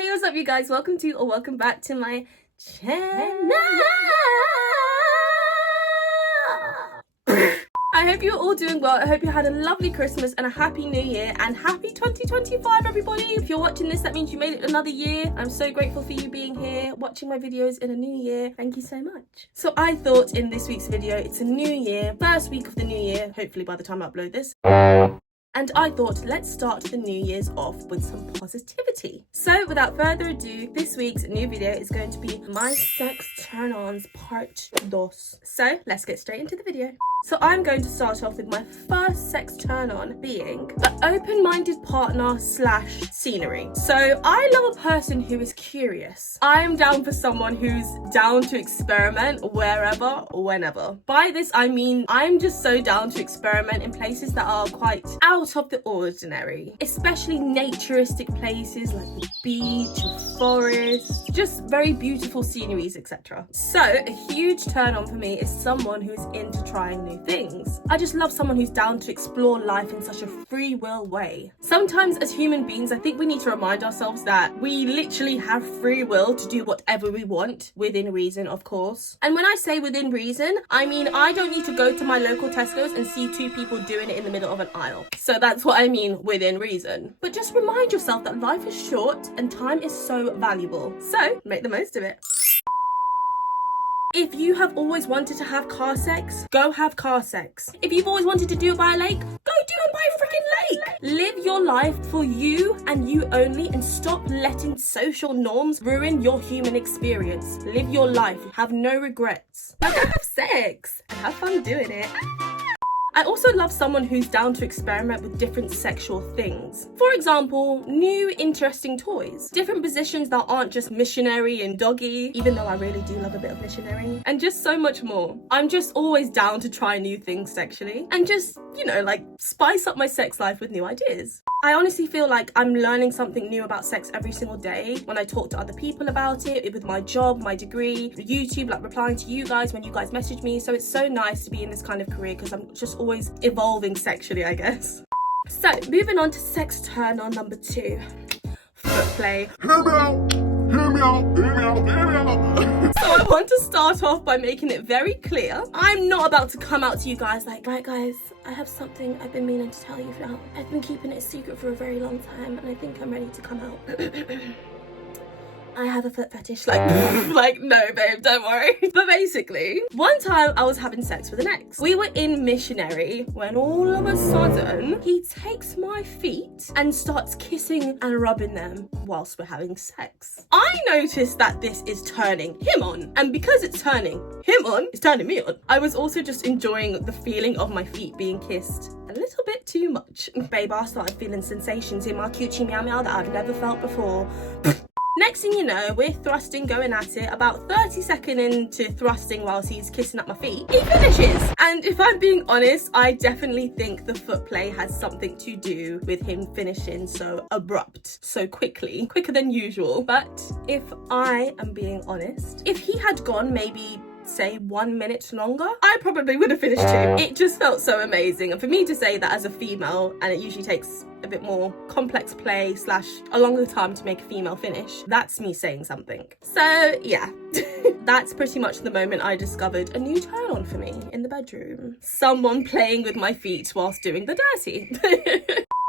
Hey, what's up you guys? Welcome back to my channel. I hope you're all doing well. I hope you had a lovely Christmas and a happy new year and happy 2025 everybody. If you're watching this, that means you made it another year. I'm so grateful for you being here, watching my videos in a new year. Thank you so much. So I thought in this week's video, it's a new year, first week of the new year, hopefully by the time I upload this. And I thought, let's start the New Year's off with some positivity. So without further ado, this week's new video is going to be my Sex Turn Ons Part 2. So let's get straight into the video. So I'm going to start off with my first sex turn on being the open-minded partner / scenery. So I love a person who is curious. I am down for someone who's down to experiment wherever, whenever. By this, I mean, I'm just so down to experiment in places that are quite out of the ordinary, especially naturistic places like the beach or forest, just very beautiful sceneries, etc. So a huge turn on for me is someone who is into trying new things. I just love someone who's down to explore life in such a free will way. Sometimes as human beings, I think we need to remind ourselves that we literally have free will to do whatever we want, within reason, of course. And when I say within reason, I mean I don't need to go to my local Tesco's and see two people doing it in the middle of an aisle. So that's what I mean within reason. But just remind yourself that life is short and time is so valuable. So make the most of it. If you have always wanted to have car sex, go have car sex. If you've always wanted to do it by a lake, go do it by a freaking lake. Live your life for you and you only, and stop letting social norms ruin your human experience. Live your life. Have no regrets. Go have sex and have fun doing it. I also love someone who's down to experiment with different sexual things. For example, new interesting toys, different positions that aren't just missionary and doggy, even though I really do love a bit of missionary, and just so much more. I'm just always down to try new things sexually and just, you know, like spice up my sex life with new ideas. I honestly feel like I'm learning something new about sex every single day when I talk to other people about it, with my job, my degree, YouTube, like replying to you guys when you guys message me. So it's so nice to be in this kind of career because I'm just always evolving sexually, I guess. So moving on to sex turn on number 2, foot play. Hear me out, hear me out, hear me out, hear me out. So I want to start off by making it very clear, I'm not about to come out to you guys like, right guys, I have something I've been meaning to tell you about. I've been keeping it a secret for a very long time and I think I'm ready to come out. I have a foot fetish. Like, no, babe, don't worry. But basically, one time I was having sex with an ex. We were in missionary when all of a sudden he takes my feet and starts kissing and rubbing them whilst we're having sex. I noticed that this is turning him on, and because it's turning him on, it's turning me on. I was also just enjoying the feeling of my feet being kissed a little bit too much. Babe, I started feeling sensations in my coochie meow meow that I've never felt before. Next thing you know, we're thrusting, going at it. About 30 seconds into thrusting whilst he's kissing at my feet, he finishes. And if I'm being honest, I definitely think the foot play has something to do with him finishing so abrupt, so quickly, quicker than usual. But if I am being honest, if he had gone maybe say 1 minute longer, I probably would have finished too. It just felt so amazing. And for me to say that as a female, and it usually takes a bit more complex play / a longer time to make a female finish, that's me saying something. So yeah, that's pretty much the moment I discovered a new turn on for me in the bedroom. Someone playing with my feet whilst doing the dirty.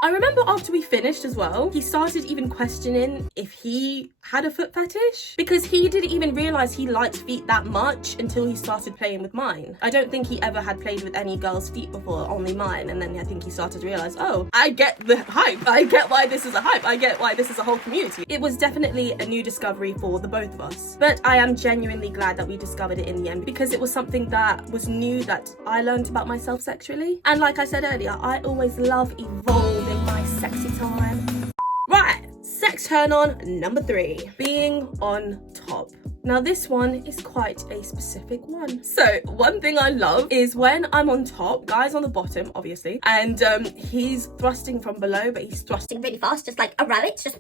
I remember after we finished as well, he started even questioning if he had a foot fetish, because he didn't even realise he liked feet that much until he started playing with mine. I don't think he ever had played with any girl's feet before, only mine, and then I think he started to realise, oh, I get the hype, I get why this is a hype, I get why this is a whole community. It was definitely a new discovery for the both of us, but I am genuinely glad that we discovered it in the end, because it was something that was new that I learned about myself sexually. And like I said earlier, I always love evolving my sexy time. Right, sex turn on number 3, being on top. Now this one is quite a specific one. So one thing I love is when I'm on top, guys on the bottom obviously, and he's thrusting from below, but he's thrusting really fast, just like a rabbit, just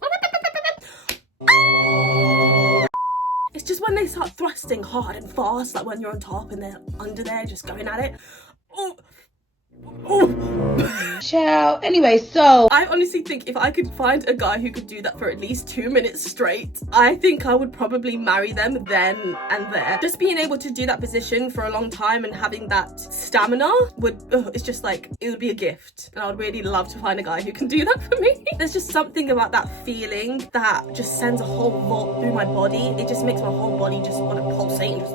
it's just when they start thrusting hard and fast, like when you're on top and they're under there just going at it. Oh, Child. Anyway, so I honestly think if I could find a guy who could do that for at least 2 minutes straight, I think I would probably marry them then and there. Just being able to do that position for a long time and having that stamina would, it's just like, it would be a gift. And I would really love to find a guy who can do that for me. There's just something about that feeling that just sends a whole lot through my body. It just makes my whole body just want to pulsate and just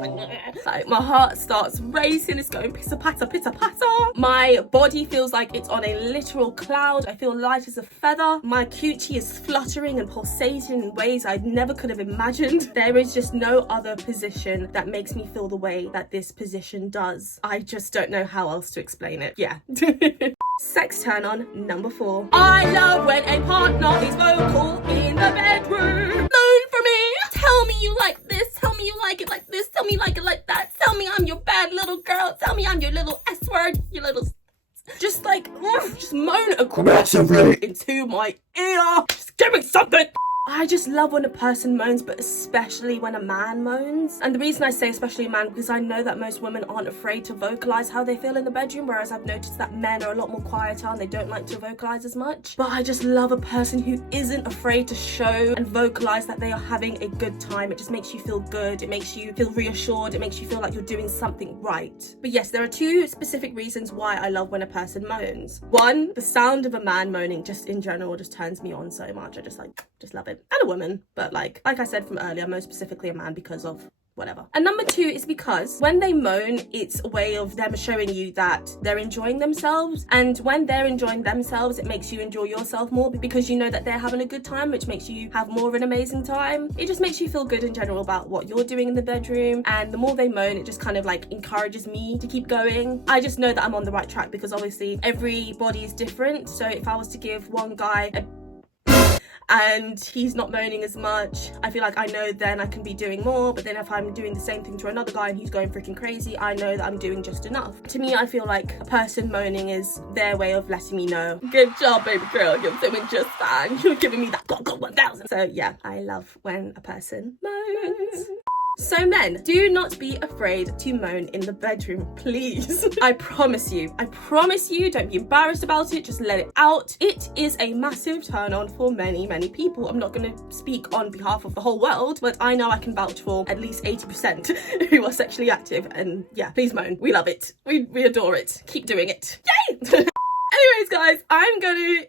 like my heart starts racing, it's going pitter patter, pitter patter. My body feels like it's on a literal cloud. I feel light as a feather. My coochie is fluttering and pulsating in ways I never could have imagined. There is just no other position that makes me feel the way that this position does. I just don't know how else to explain it. Yeah. Sex turn on number 4. I love when a partner is vocal in the bedroom. Moan for me. Tell me you like this. Tell me you like it like this. Tell me you like it like that. Tell me I'm your bad little girl. Tell me I'm your little S word. Your little... Just like, just moan aggressively into my ear. Just give me something. I just love when a person moans, but especially when a man moans. And the reason I say especially a man, because I know that most women aren't afraid to vocalize how they feel in the bedroom, whereas I've noticed that men are a lot more quieter and they don't like to vocalize as much. But I just love a person who isn't afraid to show and vocalize that they are having a good time. It just makes you feel good. It makes you feel reassured. It makes you feel like you're doing something right. But yes, there are 2 specific reasons why I love when a person moans. 1, the sound of a man moaning just in general just turns me on so much. I just love it. And a woman, but like I said from earlier, most specifically a man because of whatever. And number 2 is because when they moan, it's a way of them showing you that they're enjoying themselves. And when they're enjoying themselves, it makes you enjoy yourself more because you know that they're having a good time, which makes you have more of an amazing time. It just makes you feel good in general about what you're doing in the bedroom. And the more they moan, it just kind of like encourages me to keep going. I just know that I'm on the right track because obviously everybody is different. So if I was to give one guy a and he's not moaning as much, I feel like I know then I can be doing more. But then if I'm doing the same thing to another guy and he's going freaking crazy, I know that I'm doing just enough. To me, I feel like a person moaning is their way of letting me know, good job baby girl, you're doing just fine, you're giving me that go 1000. So yeah, I love when a person moans. So men, do not be afraid to moan in the bedroom, please. I promise you, don't be embarrassed about it, just let it out. It is a massive turn on for many people. I'm not gonna speak on behalf of the whole world, but I know I can vouch for at least 80% who are sexually active, and yeah, please moan. We love it. We adore it. Keep doing it. Yay! Anyways guys, I'm gonna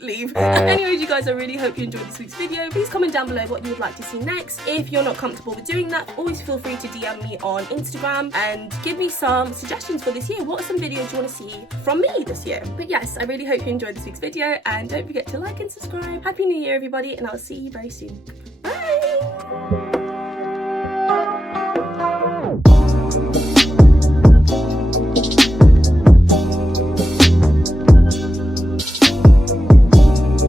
leave. Anyways, you guys, I really hope you enjoyed this week's video. Please comment down below what you would like to see next. If you're not comfortable with doing that, always feel free to DM me on Instagram and give me some suggestions for this year. What are some videos you want to see from me this year? But yes, I really hope you enjoyed this week's video, and don't forget to like and subscribe. Happy New Year everybody, and I'll see you very soon.